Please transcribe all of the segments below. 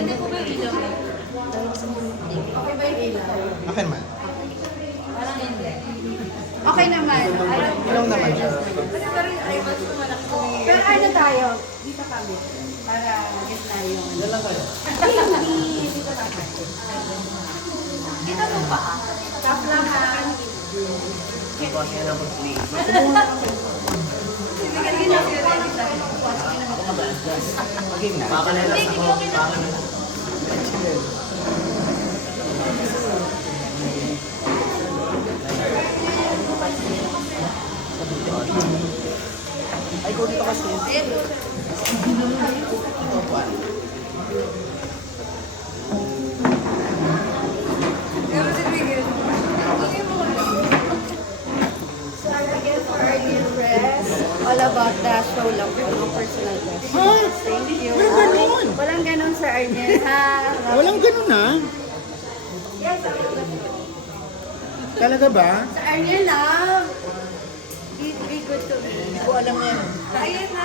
Maganda po ba yung ilaw niyo? Okay ba yung ilaw? Okay naman. Parang hindi. Okay naman. Ilong naman siya. Kasi parang yung eyeballs ko malaki po yung... Pero ano tayo? Dito kami. Para gitna yung... Yan lang kayo. Hindi. Dito kami. Dito mo pa ha? Top lang ha. Sinigyan din ako yung ready sa Game na. Hindi, hindi okay na. Ay, go dito kasi. Pero si Miguel. So, again, for our new press, all about the show lang po, no personal question. Thank you. Walang ganun. Walang ganun, Sir Arnel, ha? Walang ganun na. Yes, Talaga ba? Sir Arnel, be good to me. Hindi ko alam yan. Ayan na.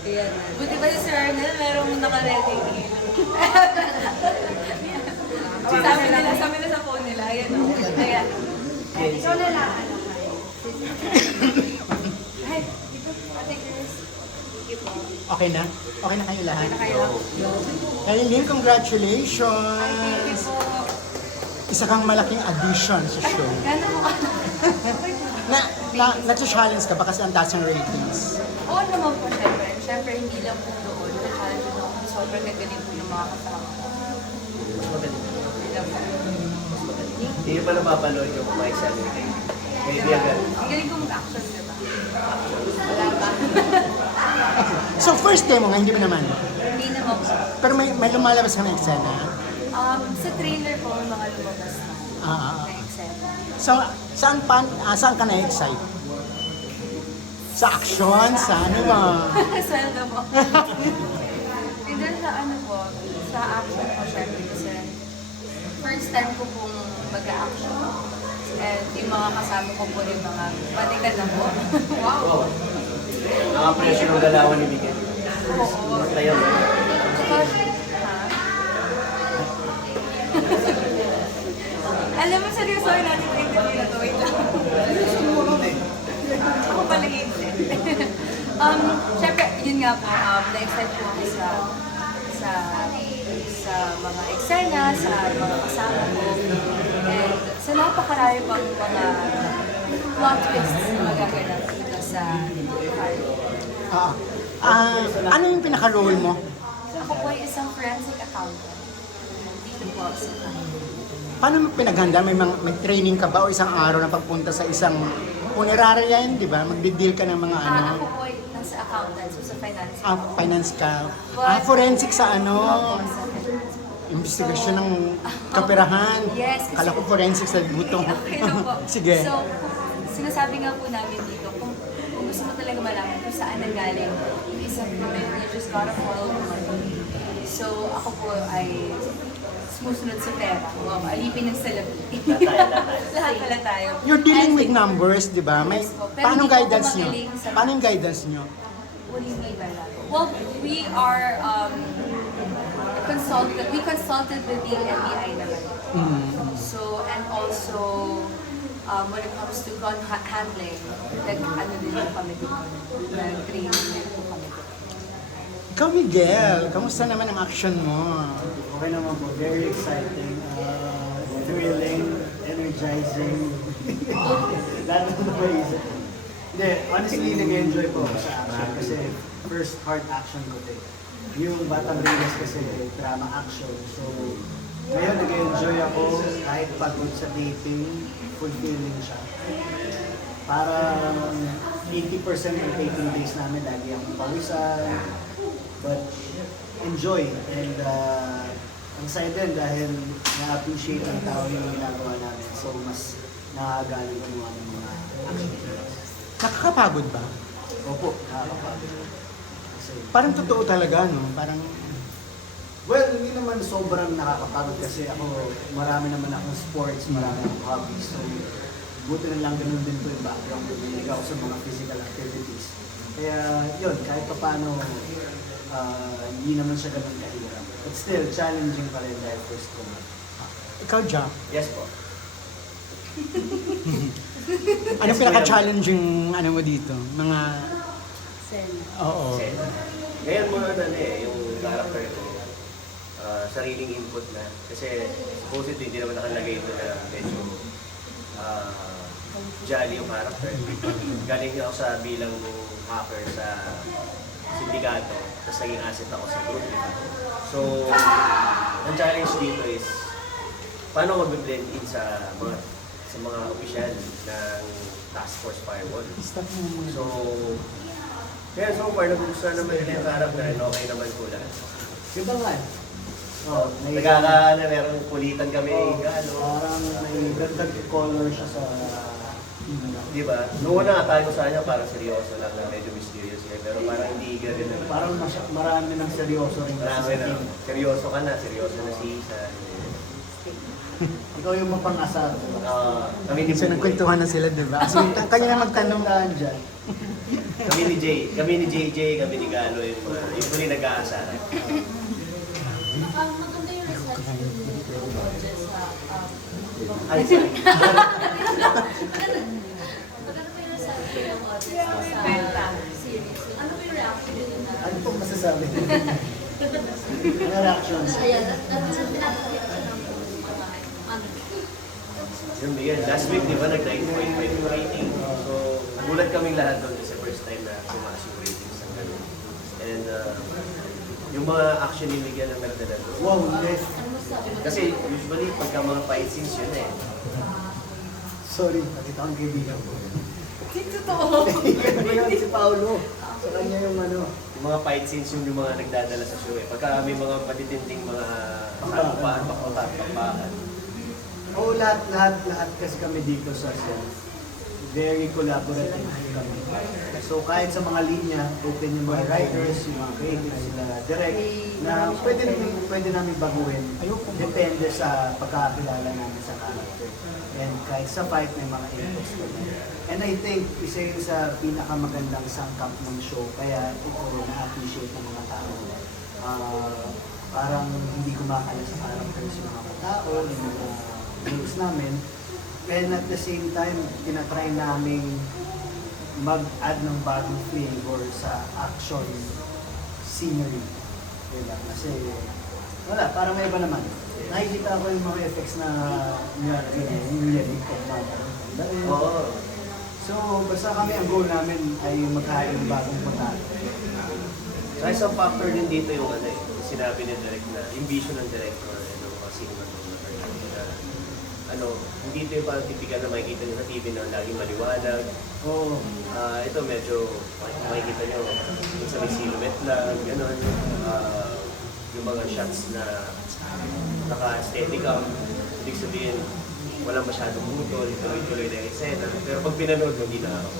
Ayan na. Buti ba si Sir Arnel, merong naka-ready yung ilaw. Sabi nila sa phone nila. Ayan o. Ayan. Ikaw na lang, ano ka? Ay, dito. Ate Chris. Okay na? Okay na kayo lahat? Kayo. Kailin, congratulations! Thank you po. Isa kang malaking addition sa show. Gano'n mo ka na? Na-challenge ka ba kasi ang taas ng ratings? Oo naman po, syempre. Syempre, hindi lang po doon. Na-challenge na ako. Sobrang nagaling po ng mga kasama ko. Hindi lang po. Hindi nyo pa napapanood yung Mike Saturday. Maybe agad. Ang galing ko mag-action, diba? Wala ba? So first demo nga, hindi mo naman. Hindi naman po. Pero may lumalabas ka ng eksena. Sa trailer po, may mga lumabas na. Ah, Na eksena. so saan ka na-excite? Sa action? Sa ano ba? Sweldo mo. Hindi sa ano po, sa action po syempre kasi first time ko pong mag-action. And yung mga kasama ko po yung mga patikan na po. Wow! Wow. Nakapresyo ng galawan ni Miguel. Oo. Tayo. Tsaka, ha? Alam mo, seryosohin natin yung interview na to. Wait lang. Ako pala hindi. Siyempre, yun nga po, na-excite po ako sa mga eksena, sa mga kasama ko, and sa napakarami pang mga plot twists na magaganap dito sa Carlo. Ano yung pinaka-role mo? Ako po ay isang forensic accountant dito po sa Carlo. Paano mo pinaghanda? May training ka ba o isang araw na pagpunta sa isang punerarya yan, di ba? Magdi-deal ka ng mga ano? Ako po ay nasa accountant, so sa finance. Finance ka. Forensic sa ano? Opo, sa finance. Investigasyon ng kaperahan. Yes, kasi- Kala ko forensic sa butong. Okay na po. Sige. So, sinasabi nga po namin dito, kung gusto mo talaga malaman kung saan nanggaling yung isang woman, you just gotta follow the money. So, ako po ay sumusunod sa pera. Wow, alipin ng salapi. Lahat pala tayo. You're dealing And with numbers, di ba? Yes po. Pero Paano hindi po ako guidance nyo? magaling sa- Paano yung guidance nyo? What do you mean by that? Well, we are we consulted with the FBI naman. So, and also, when it comes to gun handling, ano din po kami doon, nag-training din po kami doon. Ikaw, Miguel, kamusta naman ang action mo? Okay naman po. Very exciting. Thrilling. Energizing. Lahat ng napaisip. Hindi, honestly, nag-enjoy po ako sa action kasi first hard action ko din. Yung Batang Reyes kasi drama action. So, ngayon nag-enjoy ako kahit pagod sa taping, fulfilling siya. Parang 80% ng taping days namin lagi ang pawisan. But enjoy and ang saya din dahil na-appreciate ng tao yung ginagawa namin. So, mas nakagaling gumawa ng mga action films. Nakakapagod ba? Opo, nakakapagod. Kasi, Parang totoo talaga, no? Parang, well, hindi naman sobrang nakakapagod kasi ako, marami naman akong sports, marami akong hobbies. So, buti na lang ganun din po yung background ko. Hindi ako sa mga physical activities. Kaya, yun, kahit pa paano, hindi naman siya ganun kahirap. But still, challenging pa rin dahil first ko. Ikaw, Jack, Yes po. ano pinaka-challenging ano mo dito? Mga, Sen. oo. Kasi, ngayon mo ano yung character ko, sariling input na. Kasi supposedly hindi naman nakalagay ito na medyo jolly yung character. Galing ako sa bilang hacker sa sindikato, tapos naging asset ako sa group. So, ang challenge dito is paano mag-blend in sa mga opisyal ng Task Force Firewall. Stop mo muna. So, kaya so far, nagustuhan naman nila yung character and okay naman po lahat. Di ba nga? Oh, Merong kulitan kami, gano. parang may dagdag color siya sa Di ba? Noong una nga tayo sa kanya, parang seryoso lang na medyo mysterious yan. Pero parang hindi ganun na. parang marami ng seryoso rin kasi Marami sa na. team. Seryoso ka na, seryoso na si Isa. Ikaw yung mapang-asar. Kami ni So, Buboy. nagkwentuhan na sila, di ba? So, kanya na magtanong. Tandaan dyan. Kami ni JJ, kami ni Galo, yung huli nag-aasaran. Maganda yung reception ng audience sa Ay, sorry. maganda pa yung reception ng audience sa series. Ano ba yung reaction nila na? Ano pong masasabi? Ano reactions? Ayan, at pinapakita siya ng mga ano. Yun, last week, di ba, nag-9.5 yung rating. So, nagulat kaming lahat doon kasi first time na tumaas yung ratings ng ganun. And yung mga action ni Miguel ang nagdala doon. Wow, yes. Ano masasabi mo? Kasi usually, pagka mga fight scenes yun eh. Sorry, nakita kong kaibigan ko. Hindi totoo. Kaibigan ko yun si Paolo. Sa kanya yung ano. Yung mga fight scenes yung mga nagdadala sa show eh. Pagka may mga patitinting mga salupaan, bakbakan. Oo, lahat kasi kami dito sa set. Very collaborative kami. So kahit sa mga linya, open yung mga writers, yung mga creatives, sila direct, na pwede namin baguhin. Depende sa pagkakilala namin sa character. And kahit sa fight, may mga inputs kami. And I think, isa yun sa pinakamagandang sangkap ng show, kaya ito na-appreciate ng mga tao. Parang hindi kumakala sa characters yung mga tao, yung mga views namin. And at the same time, tinatry namin mag-add ng bagong flavor sa action scenery. Diba? Kasi wala, parang may iba naman. Nakikita ko yung mga effects na yung lyric ko. Oo. So, basta kami, ang goal namin ay magkain ng bagong pagkain. Saka isang factor din dito yung ano eh, yung sinabi ni Direk na, yung vision ng director and ng mga cinematographer na ano, hindi ito yung parang typical na makikita nyo sa TV na laging maliwanag. Oo. Ito medyo makikita nyo, minsan may silhouette lang, gano'n. Yung mga shots na naka-aesthetic ang, ibig sabihin, walang masyadong butol, tuloy-tuloy na yung eksena. Pero pag pinanood mo, hindi na ako.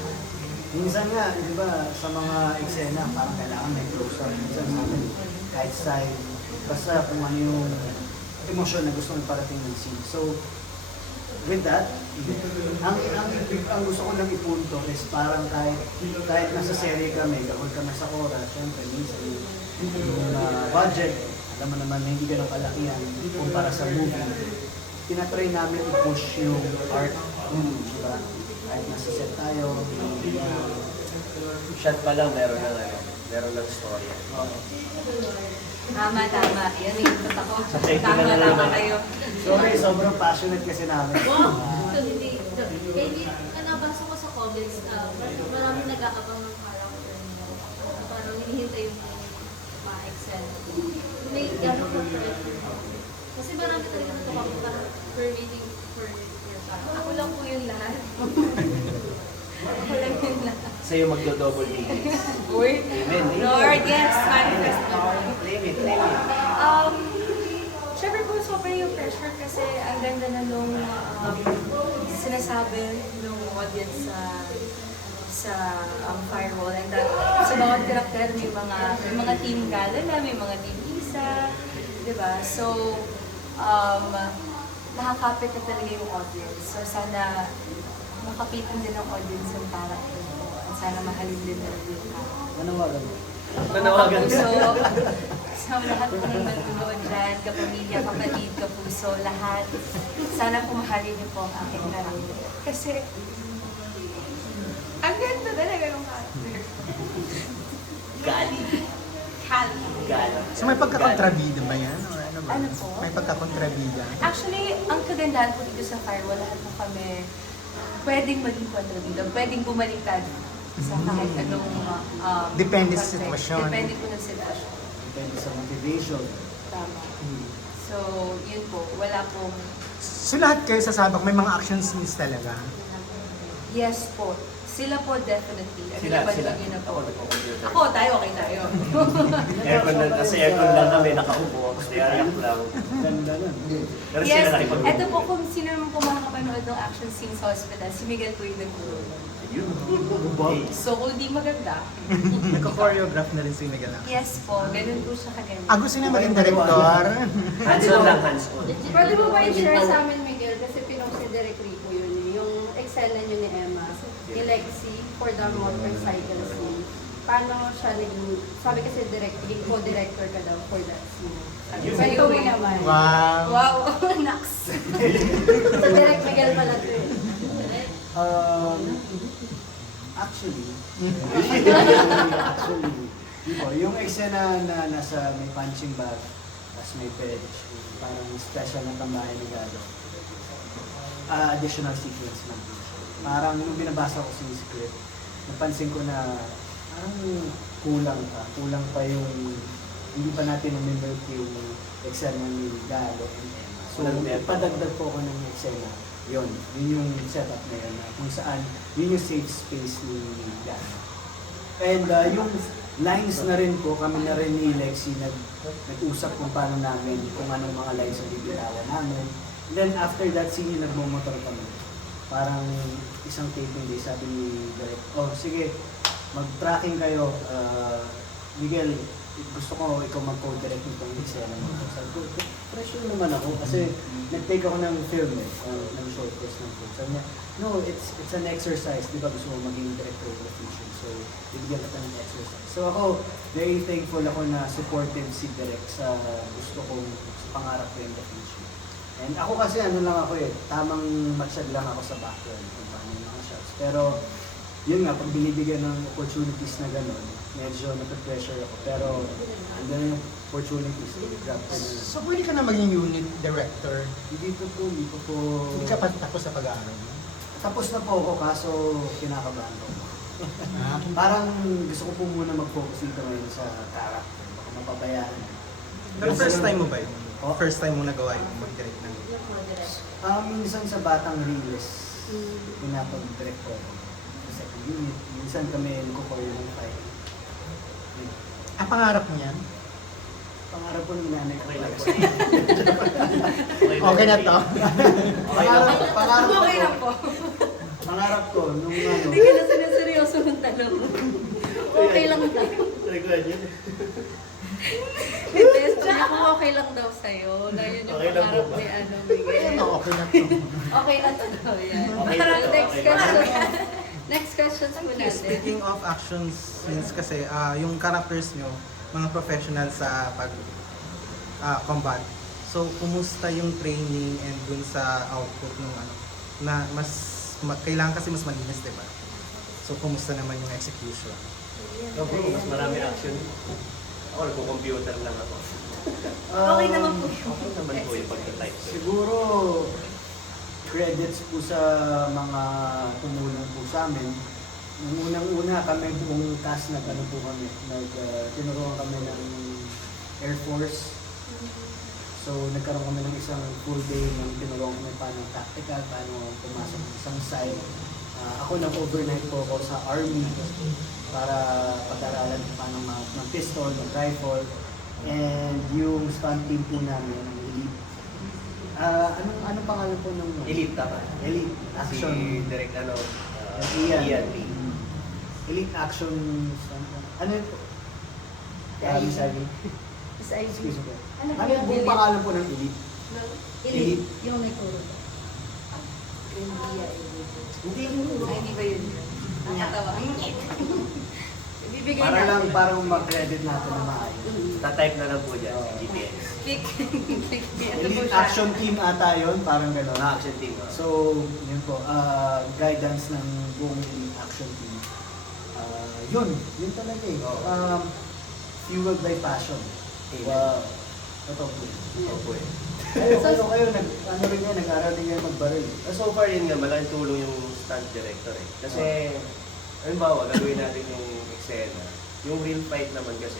Minsan nga, di ba, sa mga eksena, parang kailangan may close-up. Minsan sa amin, kahit side, basta kung ano yung emosyon na gusto mong parating ng scene. So, with that, ang gusto ko lang ipunto is parang kahit nasa serye kami, kapag kami sa oras, syempre, minsan yung budget, alam mo naman na hindi ganun kalaki yan kumpara sa movie. Tinatry namin i-push yung art, diba? Kahit nasa set tayo, Shot pa lang, meron ng story. Tama. Yan yung input ako. Check ko na Tama naman. kayo. sorry, sobrang passionate kasi namin. Wow! So, hindi nabasa ko sa comments, maraming nag-aabang ng character mo. Parang hinihintay yung ma-excel. May gano'n ka character mo. Kasi marami talaga natumakot parang per meeting for your character. Ako lang po yung lahat. Ako lang yung lahat. Sa'yo magdo-double digits. Uy, Amen. Lord, yes, manifest Lord. Claim it. Siyempre po, sobrang yung pressure kasi ang ganda na nung sinasabi ng audience sa Firewall. And that, sa bawat karakter, may mga team Gala na, may mga team Isa, di ba? So, nakakapit na talaga yung audience. So, sana makapitan din ng audience yung character ko. At sana mahalin din nila yung character. Ano nga lang? Nanawagan ka. kapuso, sa lahat po nang nanonood dyan, kapamilya, kapatid, kapuso, lahat. Sana po mahalin niyo po ang aking karakter. Kasi, ang ganda talaga ng karakter. Gali. Cal. Gali. So may pagkakontrabida ba yan? Or ano ba? Ano po? May pagkakontrabida? Actually, ang kagandahan po dito sa Firewall, lahat po kami pwedeng maging kontrabida, pwedeng bumaliktad sa kahit anong Depende sa context. sitwasyon. Depende po ng sitwasyon. Depende sa motivation. Tama. So, yun po. Wala pong So lahat kayo sa Sabak may mga action scenes talaga? yes po. Sila po definitely. Sila. Yun na po. Ako nagko-computer. Ako, tayo, okay tayo. Aircon lang, kasi aircon lang kami, nakaupo. Kaya react lang. Ganda nun. Pero Yes, sila nakipag- eto po kung sino naman po makakapanood ng action scene sa hospital, si Miguel po yung nagturo. Yun. So, kung di maganda, Nagko-choreograph na rin si Miguel. yes po, ganun po siya kaganda. Gusto niya maging director? Hands-on lang, hands-on. Pwede mo ba i-share sa amin, Miguel, kasi pinong-consider Rico yun, yung eksena niyo ni Emma, ni Lexi, for the motorcycle scene. Paano siya naging, sabi kasi naging co-director ka daw for that scene. Yun. Pwede mo naman. Wow! Wow, naks! Sa Direct Miguel pala to eh. Actually, di ba, yung eksena na nasa may punching bag, tapos may bench, parang special na tambahay ni Gado. Additional sequence lang. Parang nung binabasa ko si script, napansin ko na parang kulang pa yung, hindi pa natin na-milk yung eksena ni Gado and Emma. So, padagdag po ako ng eksena. Yun yung setup na yun, kung saan, yun yung safe space ni Gano. And yung lines na rin po, kami na rin ni Lexi nag-usap kung paano namin, kung anong mga lines ang bibitawan namin. And then after that scene, nagmumotor kami. Parang isang taping day, sabi ni Direk, oh sige, mag-tracking kayo, Miguel, gusto ko ikaw mag-co-direct nitong eksena mo. Sabi ko, pressure naman ako kasi nag-take ako ng film ng short course ng film. Sabi niya, no, it's an exercise. Di ba gusto mo maging director of the future? So, bibigyan kita ng exercise. So ako, very thankful ako na supportive si Direk sa gusto kong sa pangarap ko in the future. And ako kasi ano lang ako tamang matsyag lang ako sa background kung paano yung mga shots. Pero, yun nga, pag binibigyan ng opportunities na gano'n, medyo nape-pressure ako. Pero, andun yung opportunities, grab ko na. So pwede ka na maging unit director? Hindi ko po... Hindi ka pa tapos sa pag-aaral mo? Tapos na po ako, kaso kinakabahan ko. Ah, Parang gusto ko po muna mag-focus dito ngayon sa character. Baka mapabayaan. Pero first time mo ba yun? Oh. First time mo nagawa yung mag-direct ng... Yung co-direct. Minsan sa Batang Riles, pinapag-direct ko ako sa second unit. Minsan kami nagko-choreograph ng fight. ang pangarap mo yan? Pangarap po ng nanay ko. Okay lang po. Okay na to. Pangarap Okay lang po. Pangarap ko nung ano. Hindi ka na sinaseryoso ng tanong. Okay lang daw. Record yun. Hindi, sabi ko okay lang daw sa'yo. Ganyan yung Okay lang pangarap po ba? ni ano, Miguel. Ano, okay na to. Okay lang to daw yan. Okay Parang lang, next okay question. Next questions po natin. Speaking of action scenes kasi, yung characters nyo, mga professional sa pag-combat. So, kumusta yung training and dun sa output ng ano, na kailangan kasi mas malinis, di ba? So, kumusta naman yung execution? Mas marami action. Ako, nagko-computer lang ako. Okay naman po yun. Okay naman po yung pagka-type. Siguro, credits po sa mga tumulong po sa amin. Nung unang-una kami buong cast ano po kami, tinuruan kami ng Air Force. So nagkaroon kami ng isang full day ng tinuruan kami paano tactical, paano pumasok ng isang side. Ako nag-overnight po ako sa Army para pag-aralan kung paano mag-pistol, mag-rifle. And yung stunt team po namin, ang Elite. Anong pangalan po nung... Elite tama. Elite Action. Si Direct Ian. Ian. Elite Action... Ano yun po? Miss Ivy. Miss Ivy. Excuse me po. Ano Ano yung yung buong Elite? pangalan po ng Elite? Elite. Yung nagturo. Hindi, Elite. Hindi. Ay, hindi ba yun? Nakatawa. Hindi Bibigay Para lang, natin. parang mag-credit natin na maayos. Tatype na lang po dyan sa GPS. Click. Click. Ito po Elite siya. action team ata yun, parang gano'n. Action team. So, yun po, guidance ng buong Elite Action Team. Yun talaga eh. Fueled by passion. Wow. Totoo po. Opo eh. Kayo, ano rin yan, nag-aral din yan magbaril. So far yun nga, malaking tulong yung stunt director eh. Kasi, halimbawa, gagawin natin yung eksena. Yung real fight naman kasi,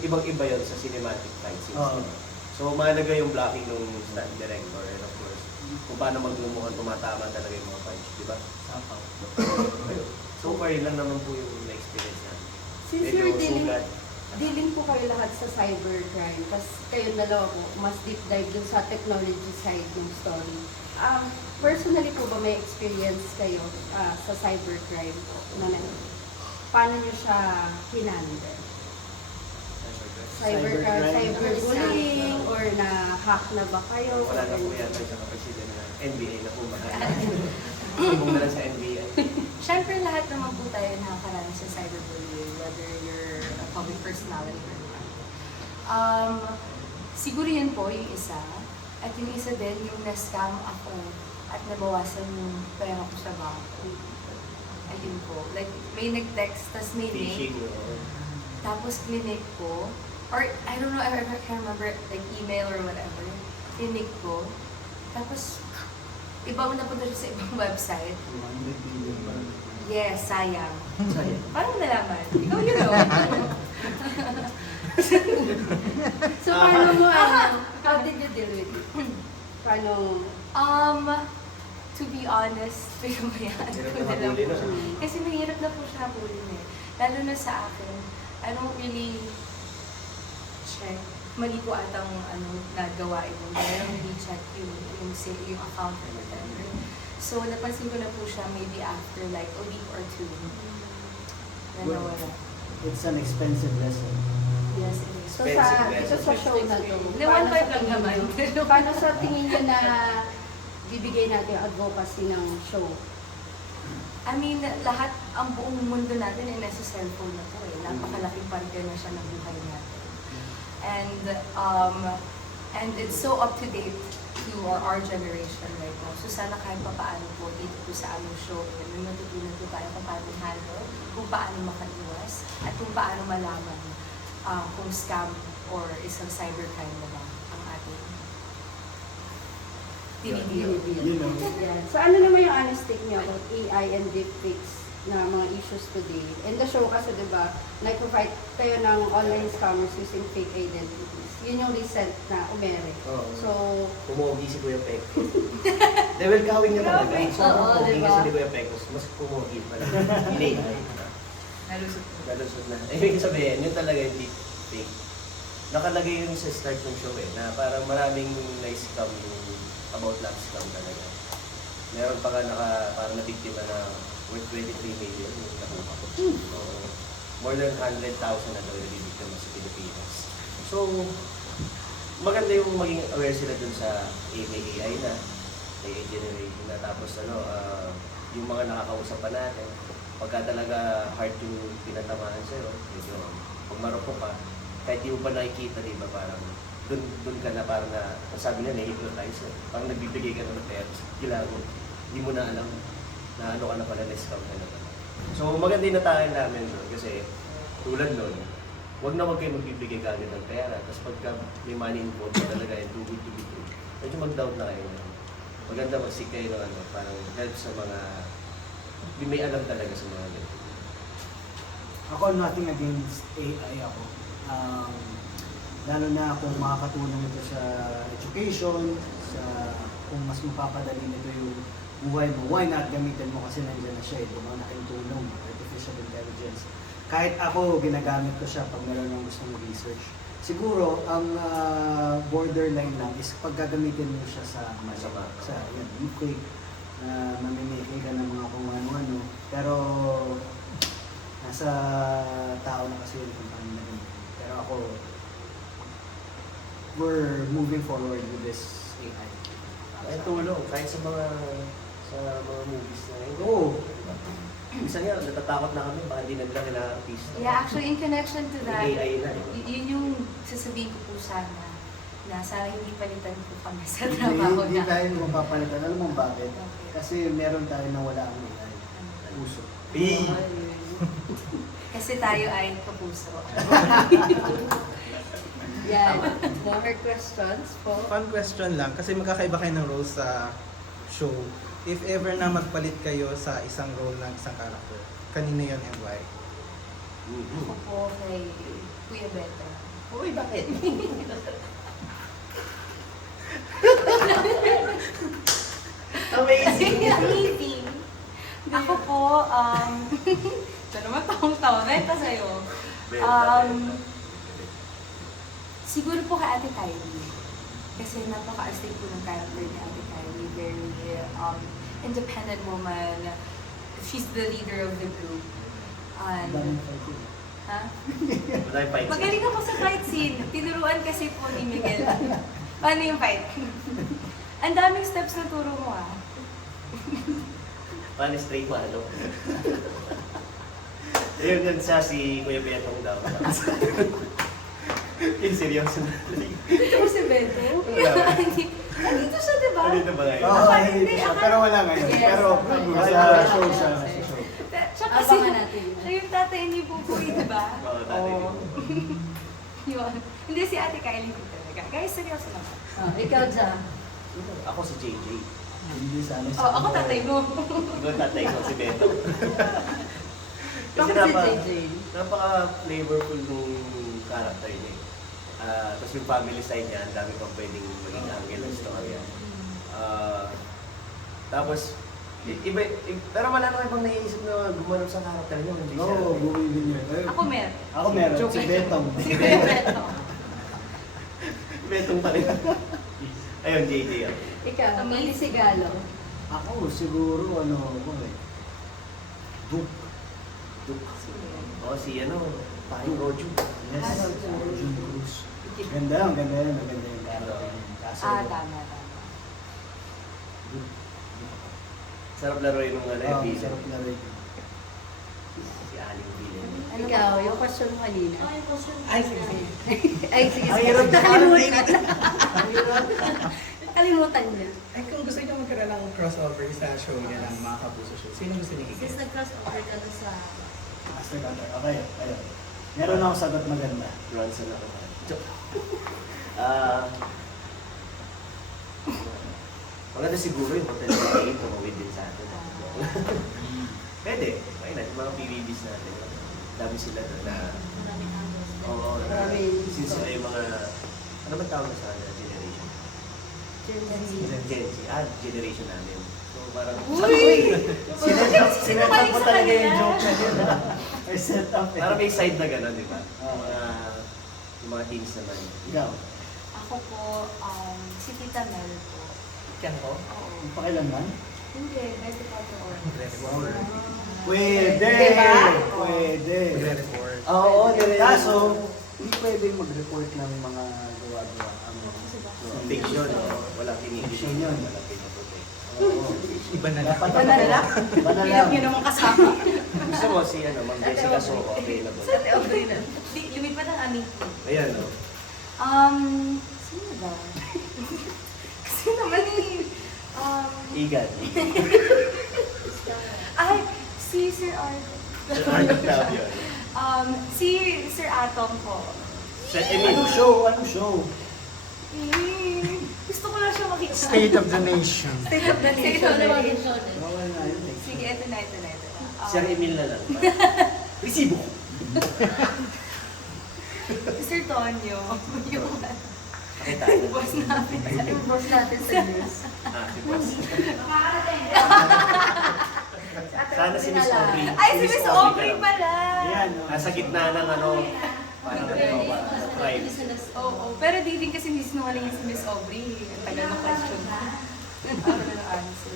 ibang-iba yun sa cinematic fight scenes. Oo. So, mahalaga yung blocking ng stunt director and of course, kung paano maglumuhan, tumatama talaga yung mga punch, di ba? Sapaw. Ayun. So far, yun lang naman po yung na-experience natin. Since Medyo you're sugat. dealing po kayo lahat sa cybercrime, tapos kayo dalawa po, mas deep dive dun sa technology side ng story. Personally po ba may experience kayo sa cybercrime po? Paano nyo siya hinandle? Cybercrime. Cyberbullying, or na-hack na ba kayo? Wala na po yata sa kapresident na NBA na po Ibong na lang sa NBA. Siyempre, lahat naman po tayo nakakaranas sa cyberbullying, whether you're a public personality or not. Siguro yun po yung isa. At yung isa din, yung na-scam ako at nabawasan yung pera ko sa bangko. Ayun po. Like, may nag-text, tas may link. Fishing, no? Tapos clinic ko, or I don't know, I can't remember, like email or whatever. Clinic ko. Tapos, ibang napunta siya sa ibang website. 200 million ba? Yes, sayang. Paano mo nalaman? Ikaw yun, no? So, paano mo, how did you deal with it? Paano? To be honest, pinabayaan Hirap ko na na lang habulin, po no? siya. Kasi mahirap na po siya habulin eh. Lalo na sa akin, I don't really check. Mali po atang nagawain mo. I don't really check yung account or whatever. So, napansin ko na po siya maybe after like a week or two. Na nawala. It's an expensive lesson. Yes, it is. So, ito sa show na to, Hindi, one part lang naman. Paano sa tingin nyo na bibigay natin yung advocacy ng show? I mean, lahat, ang buong mundo natin ay nasa cellphone na to eh. Napakalaking parte na siya ng buhay natin. And it's so up to date to our generation right now. So sana kahit papaano po dito po sa aming show, may matutunan po tayo kung paano handle, kung paano makaliwas, at kung paano malaman kung scam or isang cybercrime na ba ang ating tinitiro. You know, Yan. So ano naman yung honest take niyo about AI and deepfakes na mga issues today? In the show kasi, di ba, nag-provide kayo ng online scammers using fake identities. Yun yung recent na umere. Oo. So, Pumogi si Kuya Pek. Level kawing niya talaga. Oo, Pumogi diba? kasi ni Kuya Pek. Mas pumogi pala. Delay. Nalusot po. Nalusot na. Ibig sabihin, yun talaga yung deep fake. Nakalagay yun sa start ng show eh, na parang maraming na-scam yung about love scam talaga. Meron pa nga parang nabiktima na worth 23 million yung nakuha ko. So, more than 100,000 na daw yung nabibiktima sa Pilipinas. So, maganda yung maging aware sila dun sa AI na, AI generation na, tapos yung mga nakakausap pa natin, pagka talaga hard yung pinatamaan sa'yo, medyo pag marupok ka, kahit di mo pa nakikita, di ba, parang dun ka na parang na, sabi na, na-hypnotize eh. Parang nagbibigay ka na ng pera, gilago, di mo na alam na ano ka na pala, na-scam ka na pala. So maganda yung natahan namin doon kasi tulad nun, huwag kayo magbibigay kagad ng pera. Tapos pagka may money involved talaga, and too good to be true, medyo mag-doubt na kayo. Maganda mag-seek kayo ng parang help sa mga, hindi may alam talaga sa mga ganito. ako nothing against AI ako. Lalo na kung makakatulong ito sa education, kung mas mapapadali nito yung buhay mo, why not gamitin mo kasi nandiyan na siya, malaking tulong, artificial intelligence. Kahit ako, ginagamit ko siya pag meron ng gusto mag-research. Siguro, ang borderline lang is pag gagamitin mo siya sa Masama. yan, quick, mamimiki ka ng mga kung ano-ano. Pero, nasa tao na kasi yun kung paano na gamitin. Pero ako, we're moving forward with this AI. Ay tulong, kahit sa mga movies na yun. Oo. minsan nga, natatakot na kami, baka hindi na nila kailangan artista. Yeah, actually, in connection to that, AI na. yun yung sasabihin ko po sana, na sana hindi palitan po kami sa Hindi, trabaho hindi na. tayo mapapalitan. Alam mo bakit? Okay. Kasi meron tayo na wala ang AI. Puso. Kasi tayo ay kapuso. Yan. More questions po? Fun question lang, kasi magkakaiba kayo ng role sa show. If ever na magpalit kayo sa isang role ng isang character, kanino yun and why? Ako po kay Kuya Beto. Uy, bakit? Amazing! Amazing! Ako po, ito naman taong-taon, benta sa'yo. Siguro po kay Ate Kylie. Kasi napaka-astig po ng character ni Ate Kylie. Very independent woman. She's the leader of the group. And, Daming fighting. ha? Madami fight scene. Magaling ako sa fight scene. Tinuruan kasi po ni Miguel. Paano yung fight? Ang daming steps na turo mo ah. Paano straight malo? Ayun, yun siya si Kuya Betong daw. Yung seryoso na. Ito mo si Beto? Hindi. Andito siya, di ba? Andito ba ngayon? Oo, Akala- hindi siya. akala- Pero wala ngayon. Yes. Pero sa show siya. Sa show. Siya kasi, Abangan natin yun. siya yung tatay ni Buboy, di ba? Oo, tatay ni Buboy. Yun. Hindi si Ate Kylie din talaga. Guys, seryoso naman. Ikaw dyan. Ako si JJ. Hindi sana Oh, ako tatay mo. Ikaw tatay ko si Beto. Kasi Bakit si JJ? napaka-flavorful nung character niya. Tapos yung family side niya, ang dami pang pwedeng maging angle ng storya. Tapos, pero wala na ibang naiisip na gumanap sa character niya. Hindi siya. Oo, bumibin yun. Ako meron. Ako meron. Si Betong. Si Kuya Beto. Betong pa rin. Ayun, JJ. Ikaw, Manisigalo. Ako siguro Duke. Duke. Oo, si Paring Roju. Yes. Jun Cruz. Ganda yan, maganda yung character niya. Kaso, Tama. Sarap laruin ng episode. sarap na rin. Si Aling Bilen. Ikaw, yung question mo kanina. Ay, question. Ay, sige. Ay, sige. Ang hirap na Nakalimutan. Nakalimutan niya. Ay, kung gusto niyo magkaroon ng crossover sa show niya ng mga kapuso show, sino gusto niyo Since i-guest? nag-crossover ka na sa... Master Hunter. Okay, ayun. Meron akong sagot maganda. Bronson ako. Maganda siguro yung hotel na kayo tumawid din sa atin. Pwede. Why not? Yung mga PBBs natin. Dami sila doon na... Maraming angles. Oo, na... Maraming- Since sila yung mga... Ano ba tawag sa kanila? Generation? Gen Z. Generation namin. So parang... Uy! Sinet-up mo sa talaga kanila? yung joke na yun. May set up eh. Parang may side na gano'n, di ba? Oo. Yung mga teams naman. Ikaw, Ako po, si Tita Mel po. Yan po. Oo. ang pakilaman? Hindi, 24 oras. Pwede! Diba? Pwede! Magre-report. Oo, kaso, hindi pwedeng mag-report ng mga gawa-gawa. Fiction, no? Walang Fiction kinikilig. yun. Walang pinuputi. Oo. Iba na lang. Banal. Hirap nyo naman kasama. Gusto mo si Ma'am Jessica Soho available. Lumipat ang aming team. Ayan, no? Sino ba? Kasi naman Igan. ay, si Sir Arthur. Arnold Tavio. Si Sir Atom po. Sa Emil. Anong show? Anong show? Gusto ko lang siya makita. State of the nation. State of the Sige, Nation. ito naman yung show na. Bawal na yun eh. Sige, ito na. Sir Emil na lang. Resibo. Si Sir Tonyo. Yung Pakita. boss namin. Yung boss natin sa news. Si Boss. Sana si Miss Aubrey. Ay, si Miss Aubrey pala. Ayan. Nasa gitna ng parang tribe. Oo, pero di din kasi sinungaling si Miss Aubrey. Ang tagal ng question. Ano na ng answer.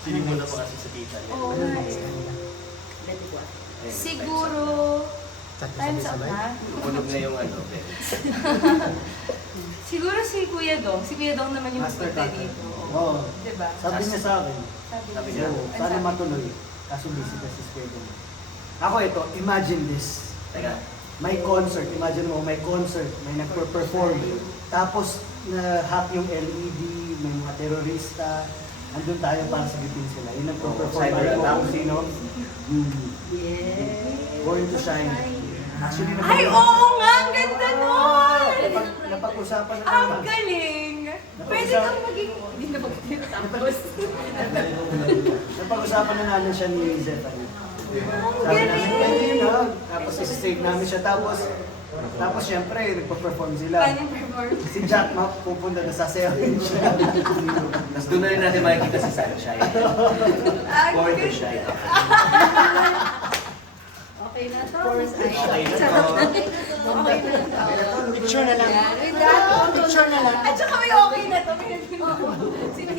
Sinig mo na pa kasi sa tita niya. Oo. Ayun. Siguro, Time's up na. Tumunog na yung ano. Siguro si Kuya Dong. Si Kuya Dong naman yung Master punta cutter. dito. Oo. Diba? Sabi niya sa akin, Sabi so, niya. sana matuloy. Kaso busy kasi schedule. Ako ito, imagine this. Teka, May concert, imagine mo, may concert, may nagper-perform. Tapos, na-hack yung LED, may mga terorista. Andun tayo para sagipin sila. Yung nagper-perform Cyber tayo attack. kung sino. Born to shine. Actually, Ay, oo nga! Ang ganda nun! napag-usapan na Ang naman. galing! Pwede kang maging... Hindi na magtapos. Napag-usapan na namin siya ni Zephanie. Ang Sabi namin, galing! pwede yun ha. Tapos isi-save namin siya. Tapos syempre, nagpa-perform sila. Paano yung performance? Si Jack Ma pupunta na sa sayahin siya. tapos doon na rin natin makikita si Sunshine. Ang Born to galing! shine. Okay na to, Miss Okay Aisha. na to. Okay na to. Picture na lang. Yan. With that, Picture na lang. At saka may okay na to. Sino